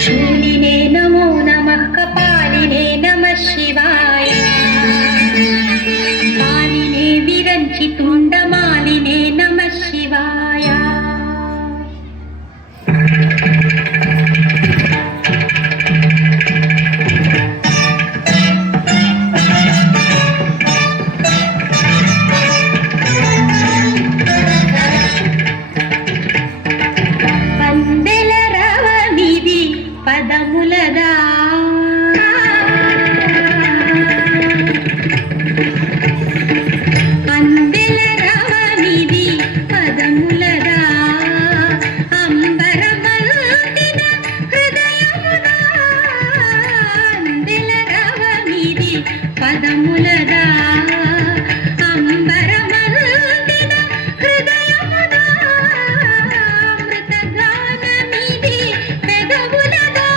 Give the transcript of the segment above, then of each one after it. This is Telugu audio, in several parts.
शूलिने नमो नमः कपालिने नमः शिवाय मालिने विरञ्चि तुण्डमालिने नमः शिवाय పదములదా అందెల రవనిది పదములదా అంబరమల్దిన హృదయముదా అందెల రవనిది పదములదా అంబరమల్దిన హృదయముదా అమృతగానమిది పెదవులదా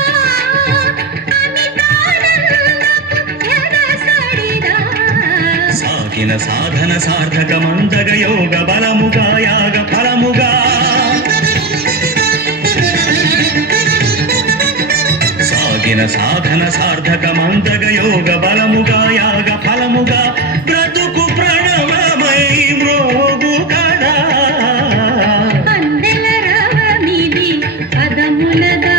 సాగిన సాధన సార్థక మందగ యోగ బలముగా యాగ ఫలముగా సాగిన సాధన సార్థక మందగ యోగ బలముగా యాగ ఫలముగా బ్రతుకు ప్రణవమై మ్రోగు కదా అందెల రవనిది పదములదా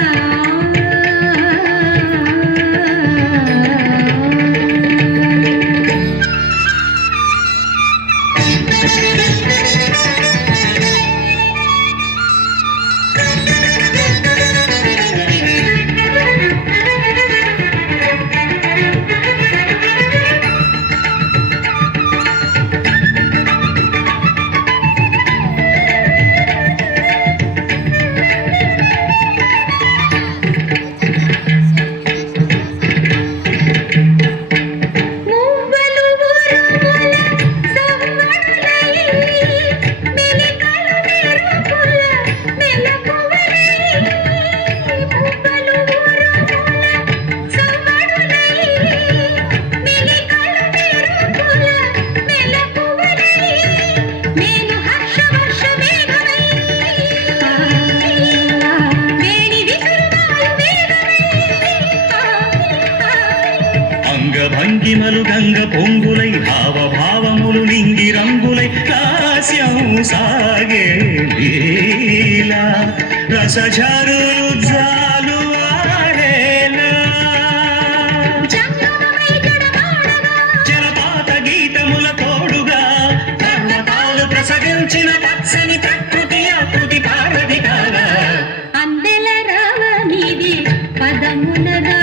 భంగిమలు గంగ పొంగులై భావభావములు నింగి రంగులై హాస్యం సాగే లీలా రసఝరులు జాలు ఆడేలా జలపాత గీతముల తోడుగా పర్వతాలు ప్రసగించిన పచ్చని ప్రకృతి ఆకృతి పారది కాగా అందెల రవనిది పదములదా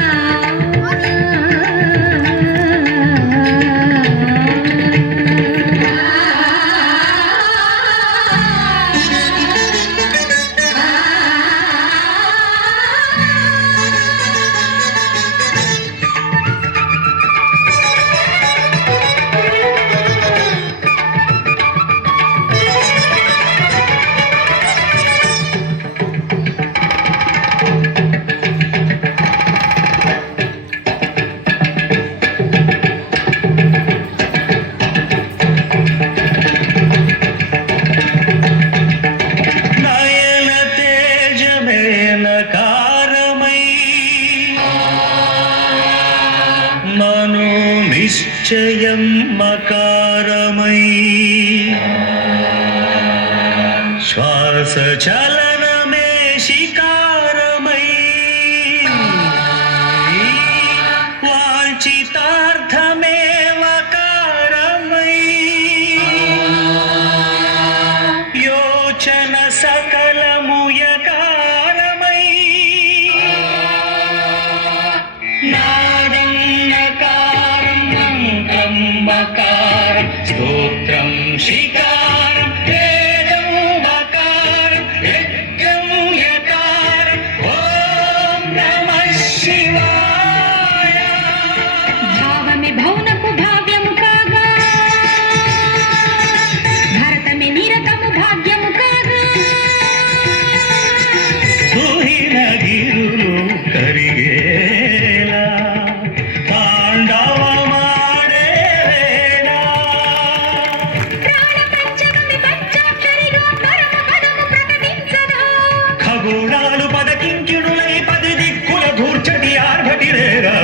వర్ణాలు పదకింకిణులై పది దిక్కుల దూర్చటి ఆర్భటిరేగా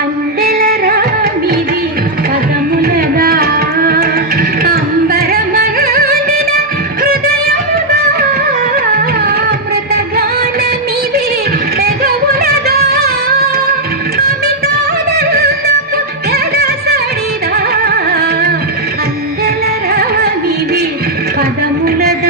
అందెల రామిది పదములదా అంబరమనందిన హృదయముదా మృతగానమిది పెదవులదా అమితానందపు ఎదసడిదా అందెల రామిది పదములదా